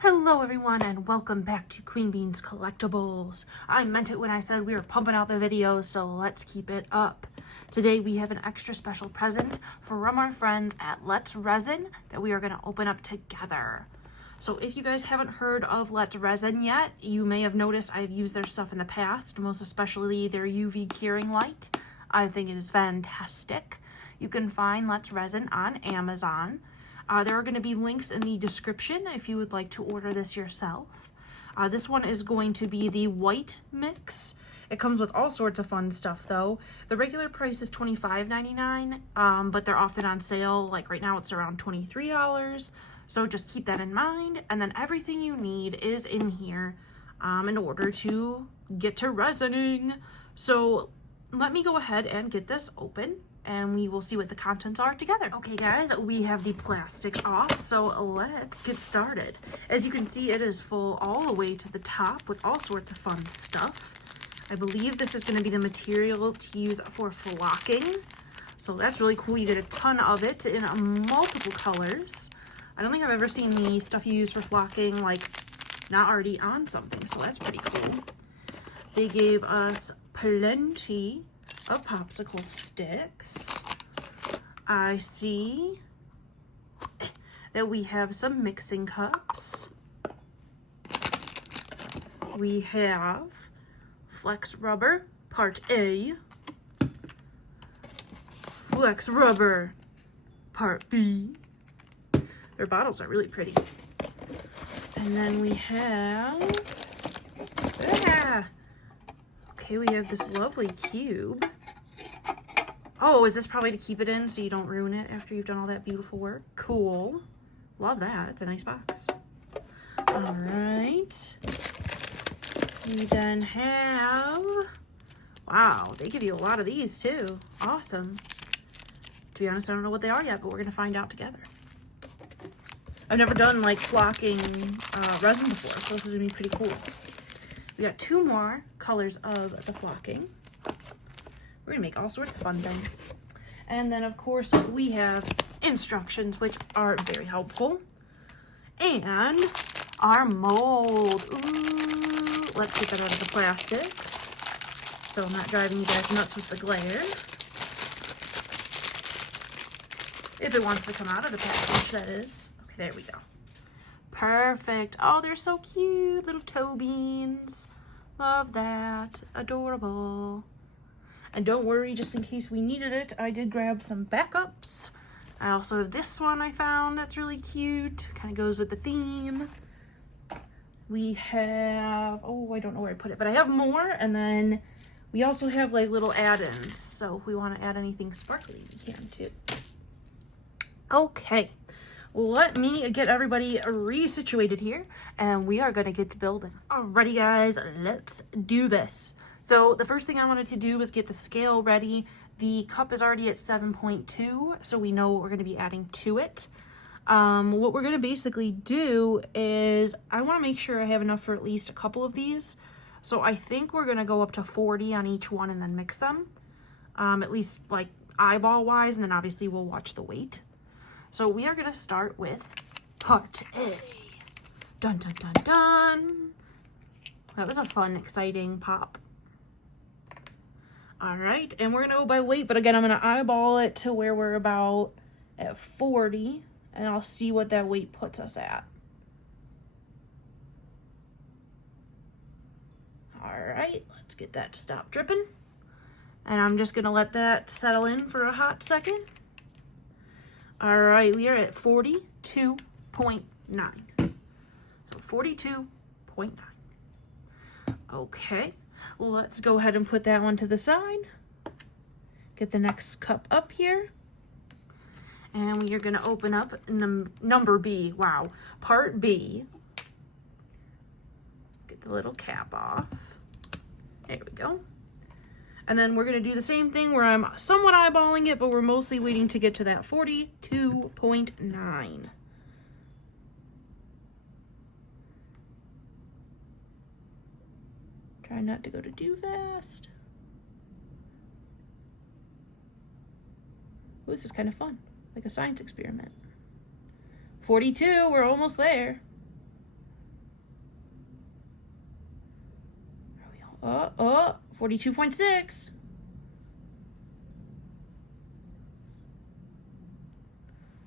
Hello everyone and welcome back to Queen Bean's Collectibles. I meant it when I said we were pumping out the videos, so let's keep it up. Today we have an extra special present from our friends at Let's Resin that we are going to open up together. So if you guys haven't heard of Let's Resin yet, you may have noticed I've used their stuff in the past, most especially their UV curing light. I think it is fantastic. You can find Let's Resin on Amazon. There are going to be links in the description if you would like to order this yourself. This one is going to be the white mix. It comes with all sorts of fun stuff though. The regular price is $25.99, but they're often on sale. Like right now it's around $23. So just keep that in mind. And then everything you need is in here in order to get to resining. So let me go ahead and get this open, and we will see what the contents are together. Okay guys, we have the plastic off, so let's get started. As you can see, it is full all the way to the top with all sorts of fun stuff. I believe this is going to be the material to use for flocking, so that's really cool. You get a ton of it in multiple colors. I don't think I've ever seen the stuff you use for flocking like not already on something, so that's pretty cool. They gave us plenty of popsicle sticks. I see that we have some mixing cups. We have Flex Rubber Part A, Flex Rubber Part B. Their bottles are really pretty. And then we have, okay, we have this lovely cube. Oh, is this probably to keep it in so you don't ruin it after you've done all that beautiful work? Cool. Love that. It's a nice box. All right. We then have, wow, they give you a lot of these too. Awesome. To be honest, I don't know what they are yet, but we're going to find out together. I've never done like flocking resin before, so this is going to be pretty cool. We got two more colors of the flocking. We're gonna make all sorts of fun things. And then of course we have instructions, which are very helpful. And our mold. Ooh, let's get that out of the plastic, so I'm not driving you guys nuts with the glare. If it wants to come out of the package, that is. Okay, there we go. Perfect. Oh, they're so cute. Little toe beans. Love that. Adorable. And don't worry, just in case we needed it, I did grab some backups. I also have this one I found that's really cute. Kind of goes with the theme. We have, oh, I don't know where I put it, but I have more. And then we also have like little add-ins. So if we want to add anything sparkly, we can too. Okay. Let me get everybody resituated here, and we are going to get to building. Alrighty guys, let's do this. So the first thing I wanted to do was get the scale ready. The cup is already at 7.2, so we know what we're going to be adding to it. What we're going to basically do is, I want to make sure I have enough for at least a couple of these. So I think we're going to go up to 40 on each one and then mix them. At least like eyeball wise, and then obviously we'll watch the weight. So we are going to start with Part A. Dun, dun, dun, dun. That was a fun, exciting pop. All right, and we're going to go by weight, but again, I'm going to eyeball it to where we're about at 40, and I'll see what that weight puts us at. All right, let's get that to stop dripping. And I'm just going to let that settle in for a hot second. All right, we are at 42.9. So 42.9. Okay, let's go ahead and put that one to the side. Get the next cup up here. And we are going to open up number B. Wow, Part B. Get the little cap off. There we go. And then we're going to do the same thing where I'm somewhat eyeballing it, but we're mostly waiting to get to that 42.9. Try not to go too fast. Ooh, this is kind of fun, like a science experiment. 42, we're almost there. 42.6.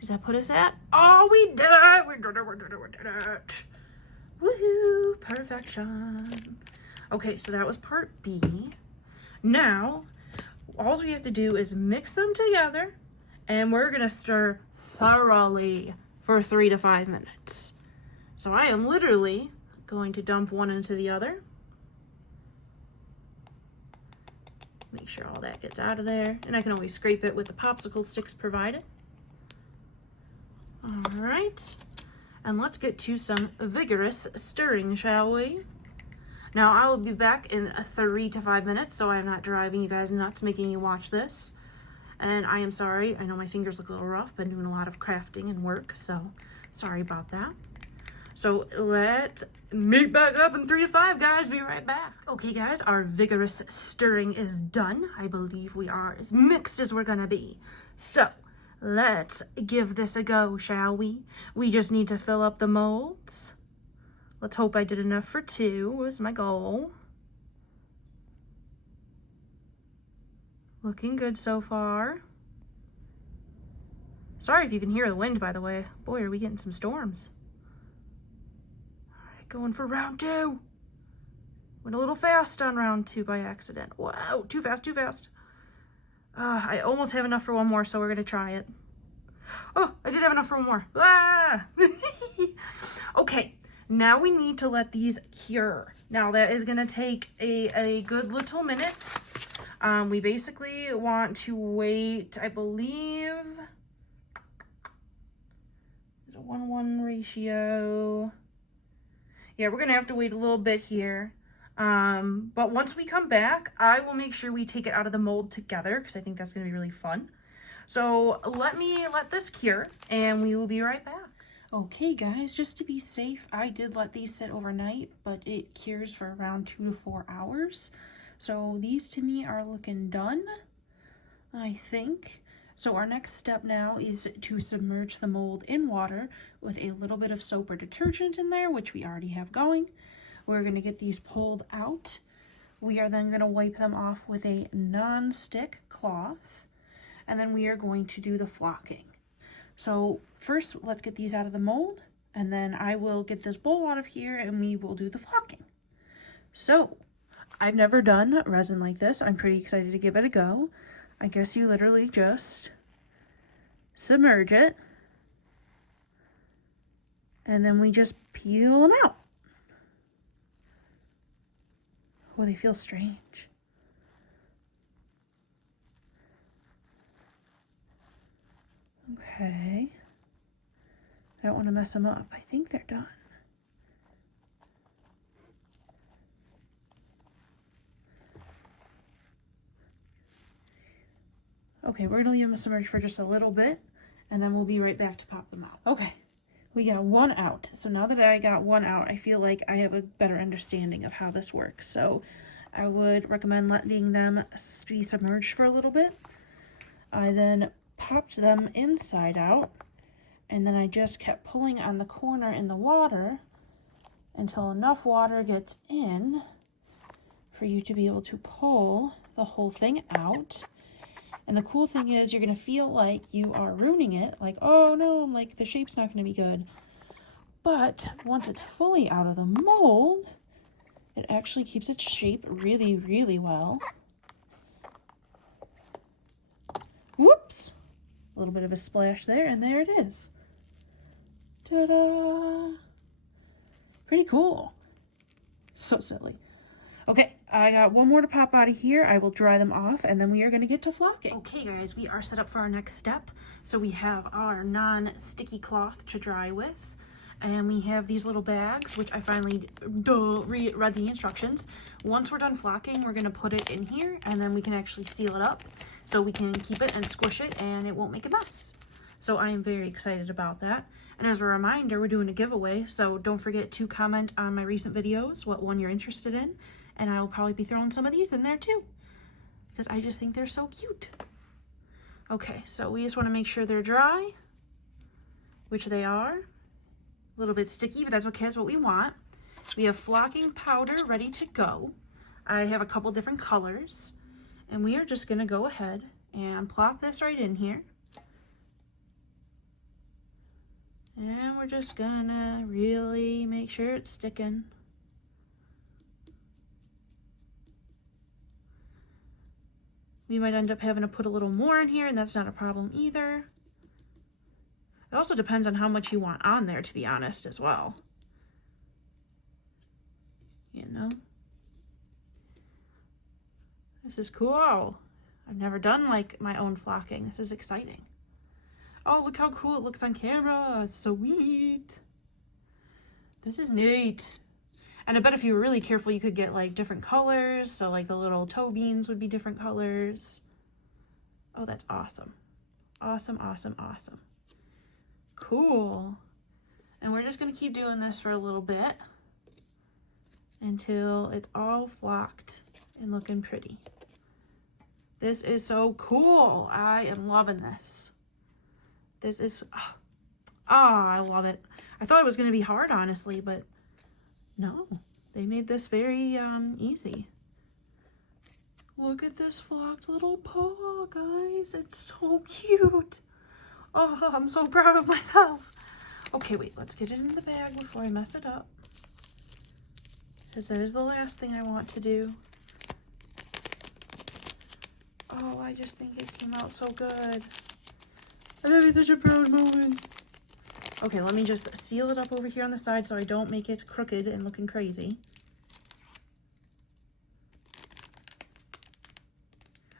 Does that put us at? Oh, we did it! We did it! Woohoo! Perfection. Okay, so that was part B. Now, all we have to do is mix them together, and we're gonna stir thoroughly for 3 to 5 minutes. So I am literally going to dump one into the other. Make sure all that gets out of there, and I can always scrape it with the popsicle sticks provided. All right, and let's get to some vigorous stirring, shall we? Now, I will be back in 3 to 5 minutes, so I'm not driving you guys nuts making you watch this. And I am sorry, I know my fingers look a little rough, been doing a lot of crafting and work, so sorry about that. So let's meet back up in 3 to 5, guys. Be right back. Okay, guys, our vigorous stirring is done. I believe we are as mixed as we're gonna be. So let's give this a go, shall we? We just need to fill up the molds. Let's hope I did enough for 2 was my goal. Looking good so far. Sorry if you can hear the wind, by the way. Boy, are we getting some storms. All right, going for round 2. Went a little fast on round 2 by accident. Wow, too fast, too fast. I almost have enough for one more, so we're gonna try it. Oh, I did have enough for one more. Ah! Okay, now we need to let these cure. Now that is gonna take a good little minute. We basically want to wait, I believe, there's a 1:1 ratio. Yeah, we're gonna have to wait a little bit here. But once we come back, I will make sure we take it out of the mold together because I think that's going to be really fun. So let this cure and we will be right back. Okay, guys, just to be safe, I did let these sit overnight, but it cures for around 2 to 4 hours. So these to me are looking done, I think. So our next step now is to submerge the mold in water with a little bit of soap or detergent in there, which we already have going. We're going to get these pulled out. We are then going to wipe them off with a non-stick cloth, and then we are going to do the flocking. So first, let's get these out of the mold, and then I will get this bowl out of here and we will do the flocking. So I've never done resin like this. I'm pretty excited to give it a go. I guess you literally just submerge it, and then we just peel them out. Oh, they feel strange. Okay. I don't want to mess them up. I think they're done. Okay, we're going to leave them submerged for just a little bit, and then we'll be right back to pop them out. Okay, we got one out. So now that I got one out, I feel like I have a better understanding of how this works. So I would recommend letting them be submerged for a little bit. I then popped them inside out, and then I just kept pulling on the corner in the water until enough water gets in for you to be able to pull the whole thing out. And the cool thing is you're going to feel like you are ruining it, like, oh no, like the shape's not going to be good. But once it's fully out of the mold, it actually keeps its shape really, really well. Whoops! A little bit of a splash there, and there it is. Ta-da! Pretty cool. So silly. Okay, I got one more to pop out of here. I will dry them off, and then we are going to get to flocking. Okay, guys, we are set up for our next step. So we have our non-sticky cloth to dry with, and we have these little bags, which I finally read the instructions. Once we're done flocking, we're going to put it in here, and then we can actually seal it up so we can keep it and squish it, and it won't make a mess. So I am very excited about that. And as a reminder, we're doing a giveaway, so don't forget to comment on my recent videos what one you're interested in. And I will probably be throwing some of these in there too, because I just think they're so cute. Okay, so we just want to make sure they're dry, which they are. A little bit sticky, but that's okay, that's what we want. We have flocking powder ready to go. I have a couple different colors, and we are just gonna go ahead and plop this right in here. And we're just gonna really make sure it's sticking. We might end up having to put a little more in here, and that's not a problem either. It also depends on how much you want on there, to be honest, as well. You know? This is cool. I've never done like my own flocking. This is exciting. Oh, look how cool it looks on camera. It's so neat. This is neat. And I bet if you were really careful, you could get like different colors. So like the little toe beans would be different colors. Oh, that's awesome. Awesome, awesome, awesome. Cool. And we're just gonna keep doing this for a little bit until it's all flocked and looking pretty. This is so cool. I am loving this. This is, I love it. I thought it was gonna be hard, honestly, but no, they made this very easy. Look at this flocked little paw, guys. It's so cute. Oh, I'm so proud of myself. Okay, wait, let's get it in the bag before I mess it up, because that is the last thing I want to do. Oh, I just think it came out so good. I'm having such a proud moment. Okay, let me just seal it up over here on the side so I don't make it crooked and looking crazy.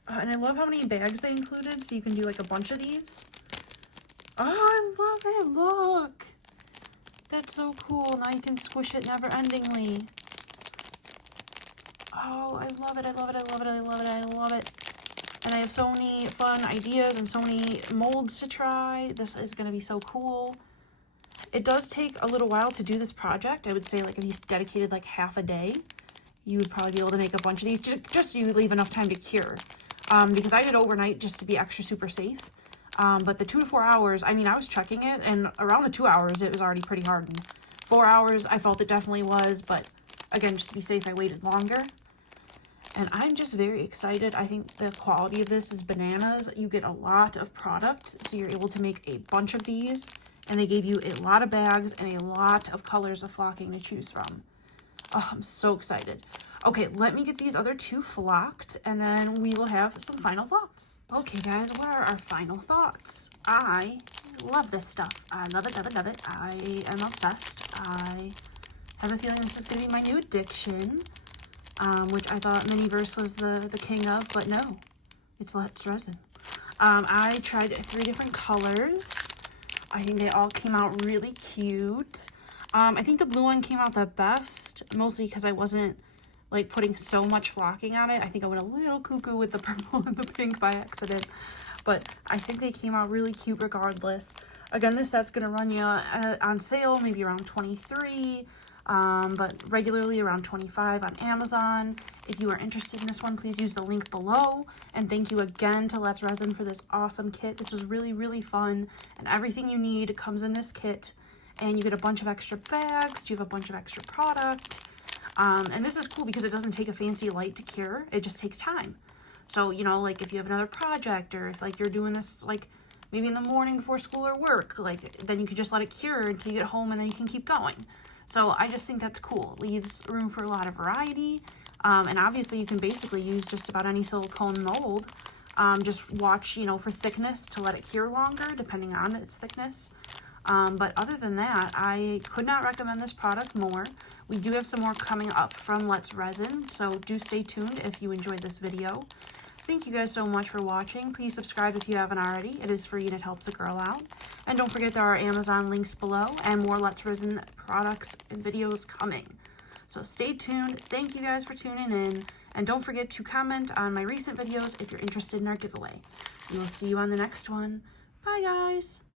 And I love how many bags they included, so you can do like a bunch of these. Oh, I love it. Look. That's so cool. Now you can squish it never-endingly. Oh, I love it. I love it. I love it. I love it. I love it. And I have so many fun ideas and so many molds to try. This is going to be so cool. It does take a little while to do this project. I would say like if you dedicated like half a day, you would probably be able to make a bunch of these just so you leave enough time to cure. Because I did overnight just to be extra super safe. But the 2 to 4 hours, I mean, I was checking it, and around the 2 hours, it was already pretty hardened. 4 hours, I felt it definitely was, but again, just to be safe, I waited longer. And I'm just very excited. I think the quality of this is bananas. You get a lot of product, so you're able to make a bunch of these, and they gave you a lot of bags and a lot of colors of flocking to choose from. Oh, I'm so excited. Okay, let me get these other 2 flocked, and then we will have some final thoughts. Okay, guys, what are our final thoughts? I love this stuff. I love it, love it, love it. I am obsessed. I have a feeling this is going to be my new addiction, which I thought Miniverse was the king of, but no, it's Resin. I tried 3 different colors. I think they all came out really cute. I think the blue one came out the best, mostly because I wasn't like putting so much flocking on it. I think I went a little cuckoo with the purple and the pink by accident, but I think they came out really cute regardless. Again, this set's gonna run you on sale maybe around $23, but regularly around $25 on Amazon. If you are interested in this one, please use the link below. And thank you again to Let's Resin for this awesome kit. This was really, really fun, and everything you need comes in this kit. And you get a bunch of extra bags, you have a bunch of extra product. And this is cool because it doesn't take a fancy light to cure. It just takes time. So, you know, like if you have another project, or if like you're doing this like maybe in the morning before school or work, like then you can just let it cure until you get home, and then you can keep going. So I just think that's cool. It leaves room for a lot of variety. And obviously you can basically use just about any silicone mold. Just watch, you know, for thickness to let it cure longer, depending on its thickness. But other than that, I could not recommend this product more. We do have some more coming up from Let's Resin, so do stay tuned if you enjoyed this video. Thank you guys so much for watching. Please subscribe if you haven't already. It is free and it helps a girl out. And don't forget there are Amazon links below and more Let's Resin products and videos coming. So stay tuned. Thank you guys for tuning in. And don't forget to comment on my recent videos if you're interested in our giveaway. And we'll see you on the next one. Bye, guys.